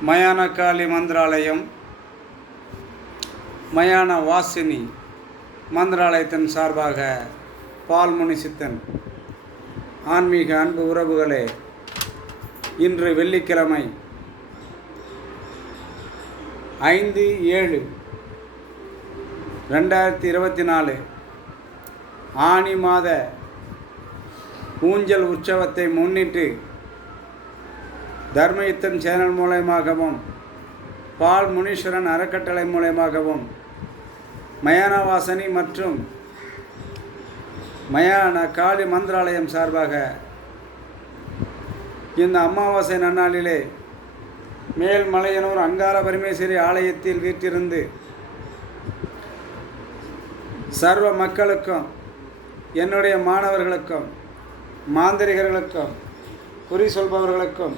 மயானகாளி மந்திராலயம் மயான வாசினி மந்திராலயத்தின் சார்பாக பால்முனி சித்தன் ஆன்மீக அன்பு உறவுகளே இன்று வெள்ளிக்கிழமை ஐந்து ஏழு ரெண்டாயிரத்தி இருபத்தி நாலு ஆனி மாத ஊஞ்சல் உற்சவத்தை முன்னிட்டு தர்மயுத்தம் சேனல் மூலயமாகவும் பால் முனீஸ்வரன் அறக்கட்டளை மூலயமாகவும் மயானவாசனி மற்றும் மயான காளி மந்திராலயம் சார்பாக இந்த அமாவாசை நன்னாளிலே மேல்மலையனூர் அங்கார பரமேஸ்வரி ஆலயத்தில் வீட்டிருந்து சர்வ மக்களுக்கும் என்னுடைய மாணவர்களுக்கும் மாந்திரிகர்களுக்கும் குறி சொல்பவர்களுக்கும்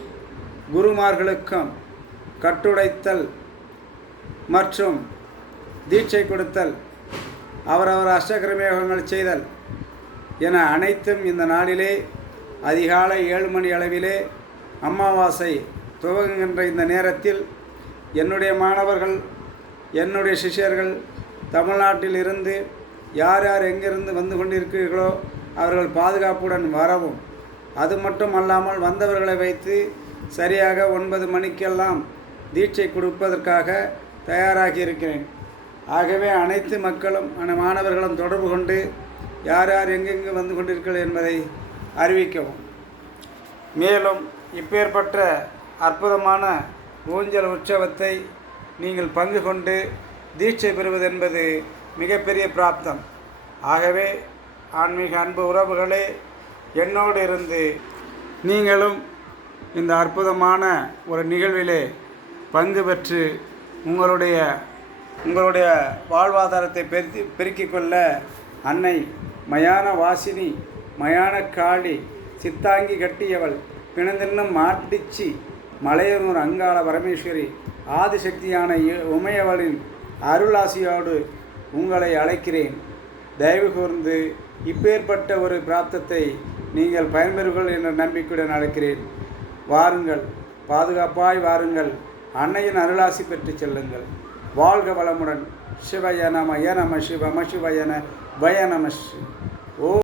குருமார்களுக்கும் கட்டுடைத்தல் மற்றும் தீட்சை கொடுத்தல் அவரவர் அஷ்டகிரமயோகங்கள் செய்தல் என அனைத்தும் இந்த நாளிலே அதிகாலை ஏழு மணி அளவிலே அமாவாசை துவங்குகின்ற இந்த நேரத்தில் என்னுடைய மாணவர்கள் என்னுடைய சிஷ்யர்கள் தமிழ்நாட்டில் இருந்து யார் யார் எங்கிருந்து வந்து கொண்டிருக்கிறீர்களோ அவர்கள் பாதுகாப்புடன் வரவும். அது மட்டும் அல்லாமல் வந்தவர்களை வைத்து சரியாக ஒன்பது மணிக்கெல்லாம் தீட்சை கொடுப்பதற்காக தயாராகி இருக்கிறேன் ஆகவே அனைத்து மக்களும் அன- மாணவர்களும் தொடர்பு கொண்டு யார் யார் எங்கெங்கு வந்து கொண்டிருக்கிறது என்பதை அறிவிக்கவும். மேலும் இப்பேற்பட்ட அற்புதமான ஊஞ்சல் உற்சவத்தை நீங்கள் பங்கு கொண்டு தீட்சை பெறுவது என்பது மிகப்பெரிய பிராப்தம். ஆகவே ஆன்மீக அன்பு உறவுகளே என்னோடு இருந்து நீங்களும் இந்த அற்புதமான ஒரு நிகழ்விலே பங்கு பெற்று உங்களுடைய உங்களுடைய வாழ்வாதாரத்தை பெருக்கி பெருக்கிக் கொள்ள அன்னை மயான வாசினி மயான காளி சித்தாங்கி கட்டியவள் பிணந்தென்னும் மாட்டிச்சி மலையனூர் அங்காள பரமேஸ்வரி ஆதிசக்தியான இ- உமையவளின் அருளாசியோடு உங்களை அழைக்கிறேன். தயவு கூர்ந்து இப்பேற்பட்ட ஒரு பிராப்தத்தை நீங்கள் பயன்பெறுங்கள் என்ற நம்பிக்கையுடன் அழைக்கிறேன். வாருங்கள் பாதுகாப்பாய் வாருங்கள் அன்னையின் அருளாசி பெற்று செல்லுங்கள். வாழ்க வளமுடன். சிவய நம ய நம சிவம சிவயன வய நம ஓ